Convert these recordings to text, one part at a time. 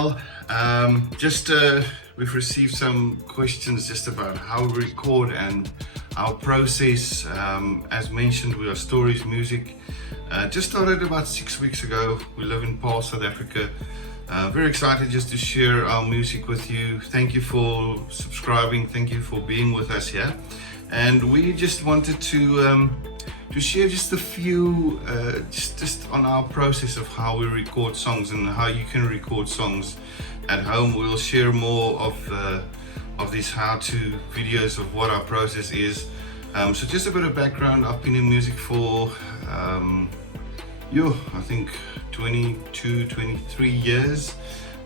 Well, just we've received some questions just about how we record and our process. As mentioned, we are Stories Music. Just started about 6 weeks ago. We live in Paarl, South Africa. Very excited just to share our music with you. Thank you for subscribing. Thank you for being with us here. And we just wanted to share just a few, just on our process of how we record songs and how you can record songs at home. We'll share more of these how-to videos of what our process is. So just a bit of background. I've been in music for I think 22, 23 years.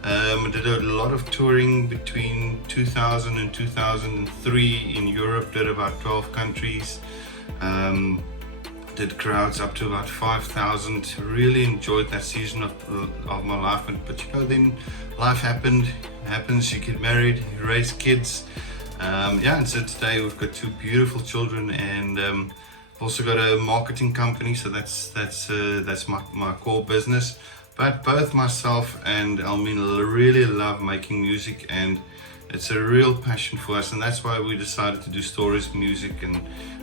I did a lot of touring between 2000 and 2003 in Europe, did about 12 countries. Did crowds up to about 5,000. Really enjoyed that season of my life, but then life happens. You get married, you raise kids, and so today we've got two beautiful children, and I've also got a marketing company, so that's my core business. But both myself and Elmine really love making music, and it's a real passion for us, and that's why we decided to do Stories Music and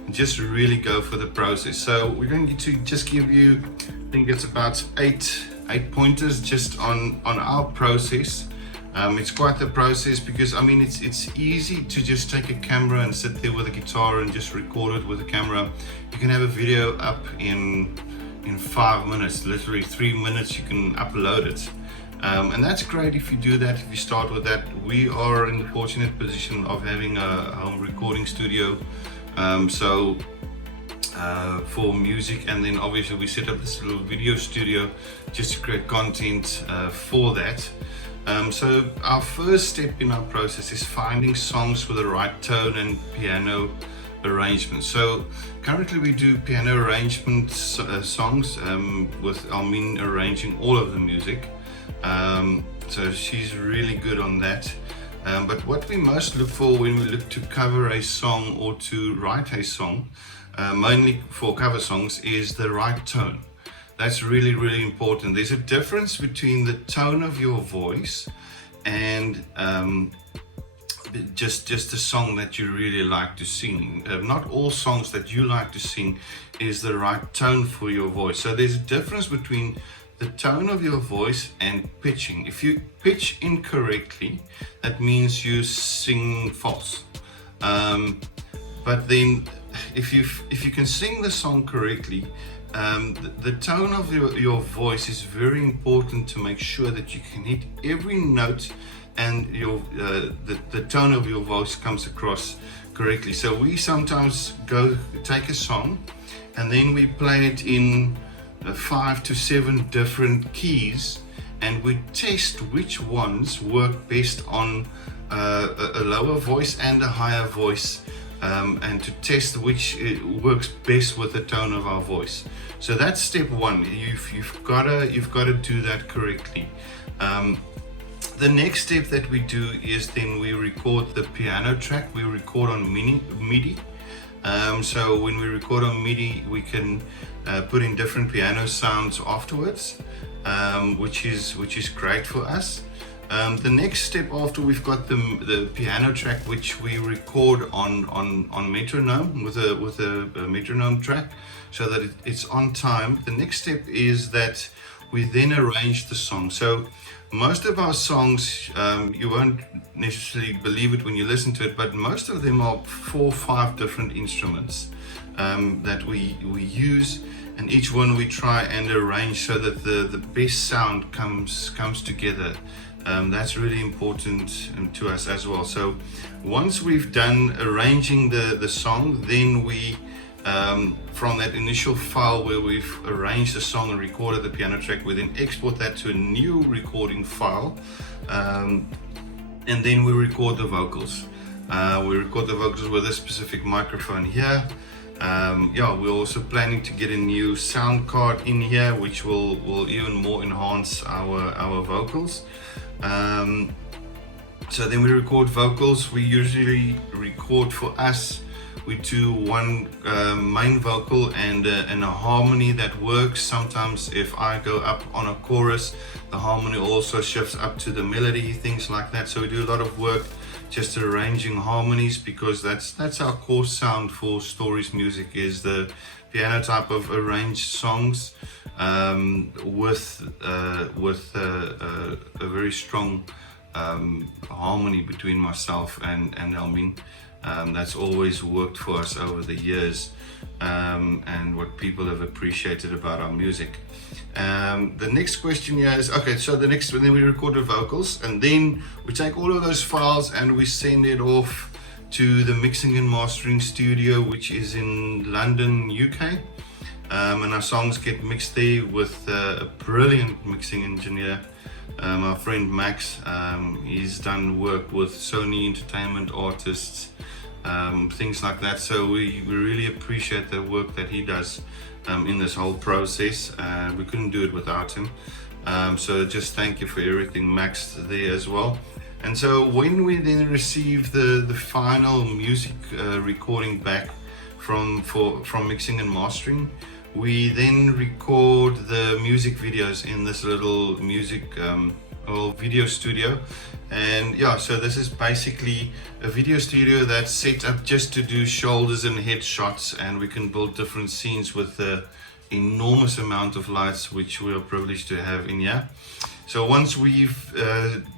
just really go for the process. So we're going to just give you, I think it's about eight pointers just on our process. It's quite the process because it's easy to just take a camera and sit there with a guitar and just record it with a camera. You can have a video up in 5 minutes, literally 3 minutes you can upload it. And that's great if you do that, if you start with that. We are in the fortunate position of having a home recording studio, for music, and then obviously we set up this little video studio just to create content for that. So our first step in our process is finding songs with the right tone and piano arrangement. So currently we do piano arrangement songs with Elmine arranging all of the music. So she's really good on that. But what we most look for when we look to cover a song or to write a song, mainly for cover songs, is the right tone. That's really, really important. There's a difference between the tone of your voice and just a song that you really like to sing. Not all songs that you like to sing is the right tone for your voice. So there's a difference between the tone of your voice and pitching. If you pitch incorrectly, that means you sing false. But then if you can sing the song correctly, the tone of your voice is very important to make sure that you can hit every note and the tone of your voice comes across correctly. So we sometimes take a song and then we play it in 5 to 7 different keys, and we test which ones work best on a lower voice and a higher voice, and to test which works best with the tone of our voice. So that's step one. You've got to do that correctly. The next step that we do is then we record the piano track. We record on MIDI. So when we record on MIDI, we can put in different piano sounds afterwards, which is great for us. The next step after we've got the piano track, which we record on metronome with a metronome track, so that it's on time. The next step is that we then arrange the song. So most of our songs, you won't necessarily believe it when you listen to it, but most of them are 4 or 5 different instruments that we use, and each one we try and arrange so that the best sound comes together. That's really important to us as well. So once we've done arranging the song, then we from that initial file where we've arranged the song and recorded the piano track, we then export that to a new recording file, and then we record the vocals. We record the vocals with a specific microphone here. We're also planning to get a new sound card in here, which will even more enhance our vocals. So then we record vocals. We usually record, for us, we do one main vocal and a harmony that works. Sometimes if I go up on a chorus, the harmony also shifts up to the melody, things like that. So we do a lot of work just arranging harmonies, because that's our core sound for Stories Music, is the piano type of arranged songs with a very strong harmony between myself and Elmien. That's always worked for us over the years, and what people have appreciated about our music. The next question here is, okay, so then we record the vocals, and then we take all of those files and we send it off to the mixing and mastering studio, which is in London, UK. And our songs get mixed there with a brilliant mixing engineer, our friend Max. He's done work with Sony Entertainment artists, things like that. So we really appreciate the work that he does in this whole process. We couldn't do it without him. So just thank you for everything, Max, there as well. And so when we then receive the final music recording back from mixing and mastering, we then record the music videos in this little video studio. And yeah, so this is basically a video studio that's set up just to do shoulders and head shots, and we can build different scenes with the enormous amount of lights which we are privileged to have in here. So once we've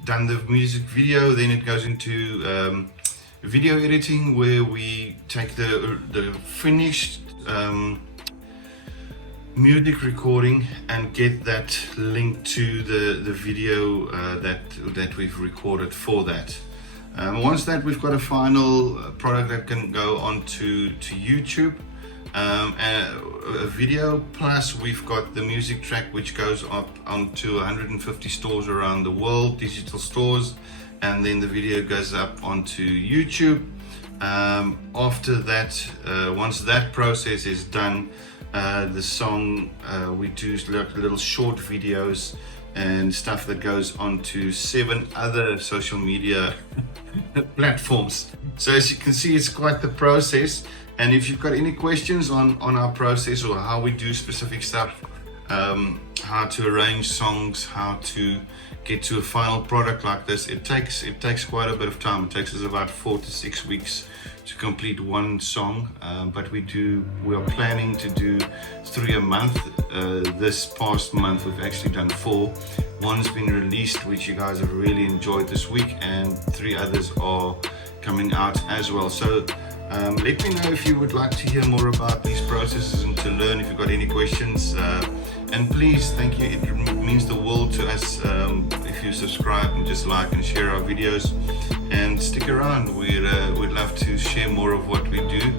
done the music video, then it goes into video editing, where we take the finished music recording and get that linked to the video that we've recorded for that. Once that we've got a final product that can go onto YouTube, a video, plus we've got the music track which goes up onto 150 stores around the world, digital stores, and then the video goes up onto YouTube. After that, once that process is done, the song, we do like little short videos and stuff that goes onto 7 other social media platforms. So as you can see, it's quite the process. And if you've got any questions on our process or how we do specific stuff, how to arrange songs, how to get to a final product like this, it takes quite a bit of time. It takes us about 4 to 6 weeks to complete one song, but we are planning to do 3 a month. This past month we've actually done 4. One's been released, which you guys have really enjoyed this week, and 3 others are coming out as well. So let me know if you would like to hear more about these processes and to learn. If you've got any questions, and please, thank you, it means the world to us if you subscribe and just like and share our videos, and stick around. We'd love to share more of what we do,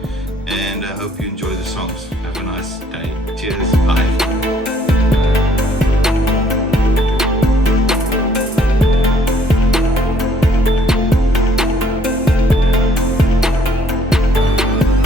and I hope you enjoy the songs. Have a nice day.